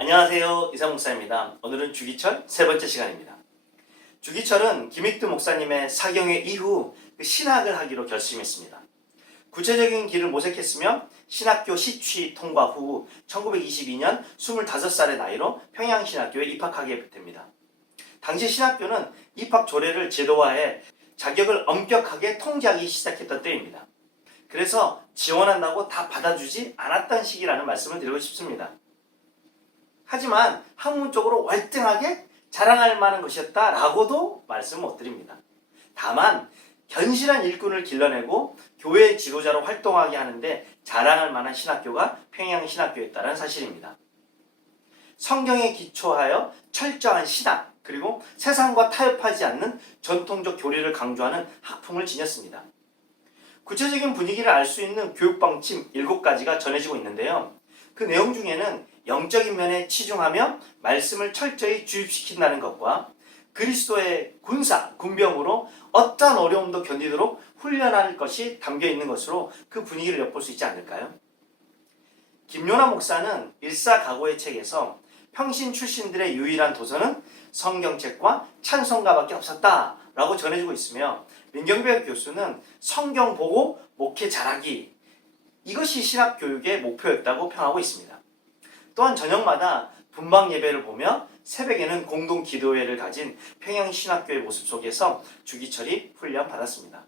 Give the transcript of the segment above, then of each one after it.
안녕하세요. 이상 목사입니다. 오늘은 주기철 세 번째 시간입니다. 주기철은 김익두 목사님의 사경회 이후 신학을 하기로 결심했습니다. 구체적인 길을 모색했으며 신학교 시취 통과 후 1922년 25살의 나이로 평양신학교에 입학하게 됩니다. 당시 신학교는 입학 조례를 제도화해 자격을 엄격하게 통제하기 시작했던 때입니다. 그래서 지원한다고 다 받아주지 않았던 시기라는 말씀을 드리고 싶습니다. 하지만 학문적으로 월등하게 자랑할 만한 것이었다라고도 말씀 못 드립니다. 다만 견실한 일꾼을 길러내고 교회 지도자로 활동하게 하는데 자랑할 만한 신학교가 평양신학교였다는 사실입니다. 성경에 기초하여 철저한 신학 그리고 세상과 타협하지 않는 전통적 교리를 강조하는 학풍을 지녔습니다. 구체적인 분위기를 알 수 있는 교육방침 7가지가 전해지고 있는데요. 그 내용 중에는 영적인 면에 치중하며 말씀을 철저히 주입시킨다는 것과 그리스도의 군병으로 어떠한 어려움도 견디도록 훈련할 것이 담겨 있는 것으로 그 분위기를 엿볼 수 있지 않을까요? 김요나 목사는 일사각오의 책에서 평신 출신들의 유일한 도서는 성경책과 찬송가밖에 없었다라고 전해주고 있으며 민경배 교수는 성경 보고 목회 잘하기 이것이 신학교육의 목표였다고 평하고 있습니다. 또한 저녁마다 분방 예배를 보며 새벽에는 공동 기도회를 가진 평양신학교의 모습 속에서 주기철이 훈련받았습니다.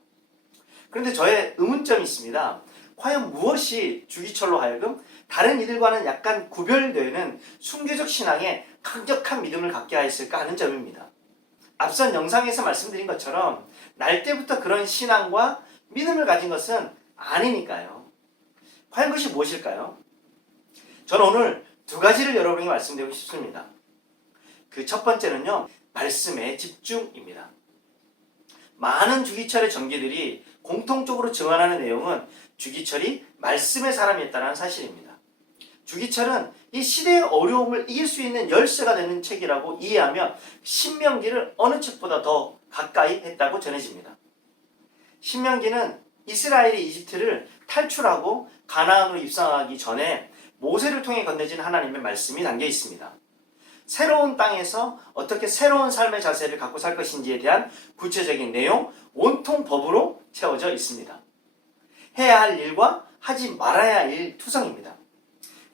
그런데 저의 의문점이 있습니다. 과연 무엇이 주기철로 하여금 다른 이들과는 약간 구별되는 순교적 신앙에 강력한 믿음을 갖게 하였을까 하는 점입니다. 앞선 영상에서 말씀드린 것처럼 날 때부터 그런 신앙과 믿음을 가진 것은 아니니까요. 과연 그것이 무엇일까요? 저는 오늘 2가지를 여러분에게 말씀드리고 싶습니다. 그 첫 번째는요, 말씀의 집중입니다. 많은 주기철의 전기들이 공통적으로 증언하는 내용은 주기철이 말씀의 사람이었다는 사실입니다. 주기철은 이 시대의 어려움을 이길 수 있는 열쇠가 되는 책이라고 이해하며 신명기를 어느 책보다 더 가까이 했다고 전해집니다. 신명기는 이스라엘이 이집트를 탈출하고 가나안으로 입성하기 전에 모세를 통해 건네진 하나님의 말씀이 담겨 있습니다. 새로운 땅에서 어떻게 새로운 삶의 자세를 갖고 살 것인지에 대한 구체적인 내용, 온통 법으로 채워져 있습니다. 해야 할 일과 하지 말아야 할 일 투성입니다.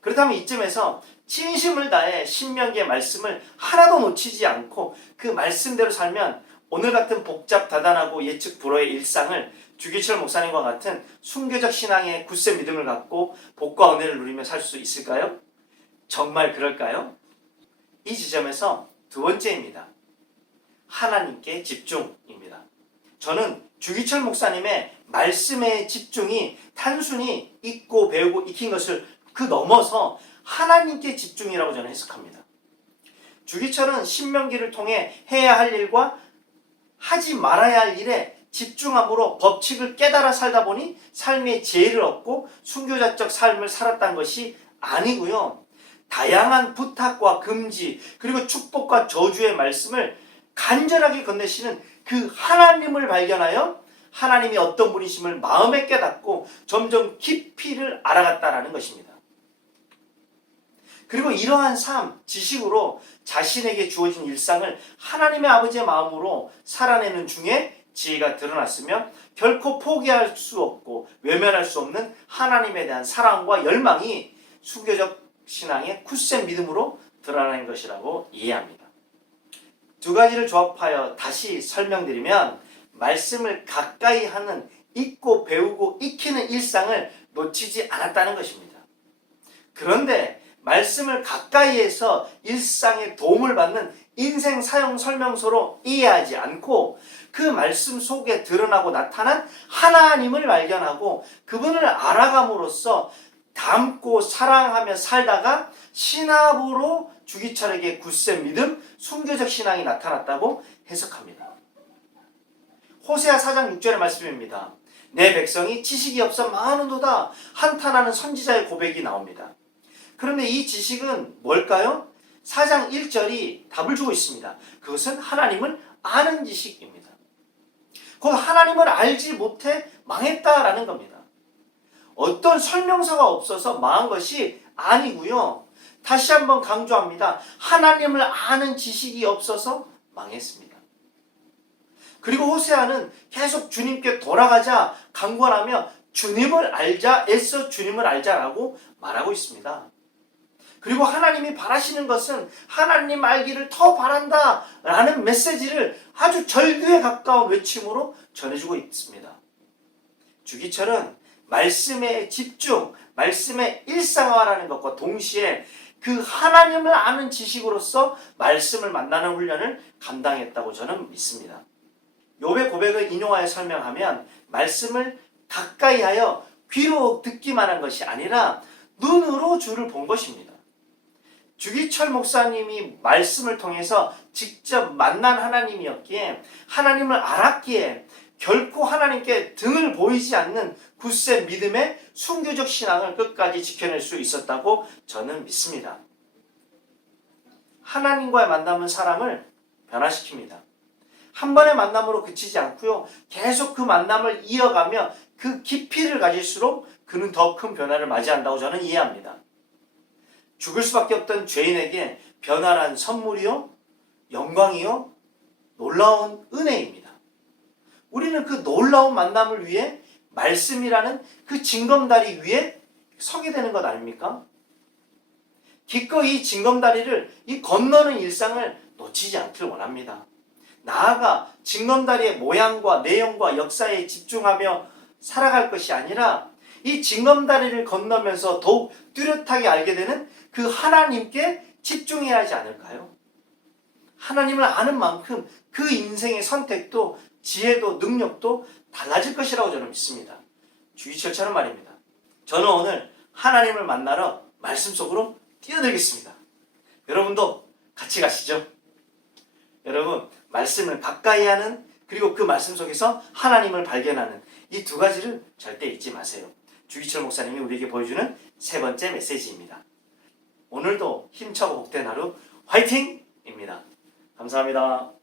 그렇다면 이쯤에서 진심을 다해 신명기의 말씀을 하나도 놓치지 않고 그 말씀대로 살면 오늘 같은 복잡다단하고 예측 불허의 일상을 주기철 목사님과 같은 순교적 신앙의 굳세 믿음을 갖고 복과 은혜를 누리며 살 수 있을까요? 정말 그럴까요? 이 지점에서 2번째입니다. 하나님께 집중입니다. 저는 주기철 목사님의 말씀의 집중이 단순히 읽고 배우고 익힌 것을 그 넘어서 하나님께 집중이라고 저는 해석합니다. 주기철은 신명기를 통해 해야 할 일과 하지 말아야 할 일에 집중함으로 법칙을 깨달아 살다 보니 삶의 지혜를 얻고 순교자적 삶을 살았다는 것이 아니고요. 다양한 부탁과 금지 그리고 축복과 저주의 말씀을 간절하게 건네시는 그 하나님을 발견하여 하나님이 어떤 분이심을 마음에 깨닫고 점점 깊이를 알아갔다라는 것입니다. 그리고 이러한 삶, 지식으로 자신에게 주어진 일상을 하나님의 아버지의 마음으로 살아내는 중에 지혜가 드러났으며 결코 포기할 수 없고 외면할 수 없는 하나님에 대한 사랑과 열망이 순교적 신앙의 굳센 믿음으로 드러나는 것이라고 이해합니다. 2가지를 조합하여 다시 설명드리면 말씀을 가까이 하는 읽고 배우고 익히는 일상을 놓치지 않았다는 것입니다. 그런데 말씀을 가까이에서 일상에 도움을 받는 인생 사용 설명서로 이해하지 않고 그 말씀 속에 드러나고 나타난 하나님을 발견하고 그분을 알아감으로써 닮고 사랑하며 살다가 신압으로 주기철에게 굳센 믿음, 순교적 신앙이 나타났다고 해석합니다. 호세아 4장 6절의 말씀입니다. 내 백성이 지식이 없어 망하는도다 한탄하는 선지자의 고백이 나옵니다. 그런데 이 지식은 뭘까요? 4장 1절이 답을 주고 있습니다. 그것은 하나님을 아는 지식입니다. 곧 하나님을 알지 못해 망했다라는 겁니다. 어떤 설명서가 없어서 망한 것이 아니고요. 다시 한번 강조합니다. 하나님을 아는 지식이 없어서 망했습니다. 그리고 호세아는 계속 주님께 돌아가자 강권하며 주님을 알자, 애써 주님을 알자라고 말하고 있습니다. 그리고 하나님이 바라시는 것은 하나님 알기를 더 바란다 라는 메시지를 아주 절규에 가까운 외침으로 전해주고 있습니다. 주기철은 말씀의 집중, 말씀의 일상화라는 것과 동시에 그 하나님을 아는 지식으로서 말씀을 만나는 훈련을 감당했다고 저는 믿습니다. 욥의 고백을 인용하여 설명하면 말씀을 가까이 하여 귀로 듣기만 한 것이 아니라 눈으로 주를 본 것입니다. 주기철 목사님이 말씀을 통해서 직접 만난 하나님이었기에 하나님을 알았기에 결코 하나님께 등을 보이지 않는 굳센 믿음의 순교적 신앙을 끝까지 지켜낼 수 있었다고 저는 믿습니다. 하나님과의 만남은 사람을 변화시킵니다. 한 번의 만남으로 그치지 않고요. 계속 그 만남을 이어가며 그 깊이를 가질수록 그는 더 큰 변화를 맞이한다고 저는 이해합니다. 죽을 수밖에 없던 죄인에게 변화란 선물이요, 영광이요, 놀라운 은혜입니다. 우리는 그 놀라운 만남을 위해 말씀이라는 그 징검다리 위에 서게 되는 것 아닙니까? 기꺼이 이 징검다리를, 이 건너는 일상을 놓치지 않기를 원합니다. 나아가 징검다리의 모양과 내용과 역사에 집중하며 살아갈 것이 아니라 이 징검다리를 건너면서 더욱 뚜렷하게 알게 되는 그 하나님께 집중해야 하지 않을까요? 하나님을 아는 만큼 그 인생의 선택도 지혜도 능력도 달라질 것이라고 저는 믿습니다. 주기철처럼 말입니다. 저는 오늘 하나님을 만나러 말씀 속으로 뛰어들겠습니다. 여러분도 같이 가시죠. 여러분, 말씀을 가까이 하는, 그리고 그 말씀 속에서 하나님을 발견하는 이 두 가지를 절대 잊지 마세요. 주기철 목사님이 우리에게 보여주는 세 번째 메시지입니다. 오늘도 힘차고 복된 하루 화이팅입니다. 감사합니다.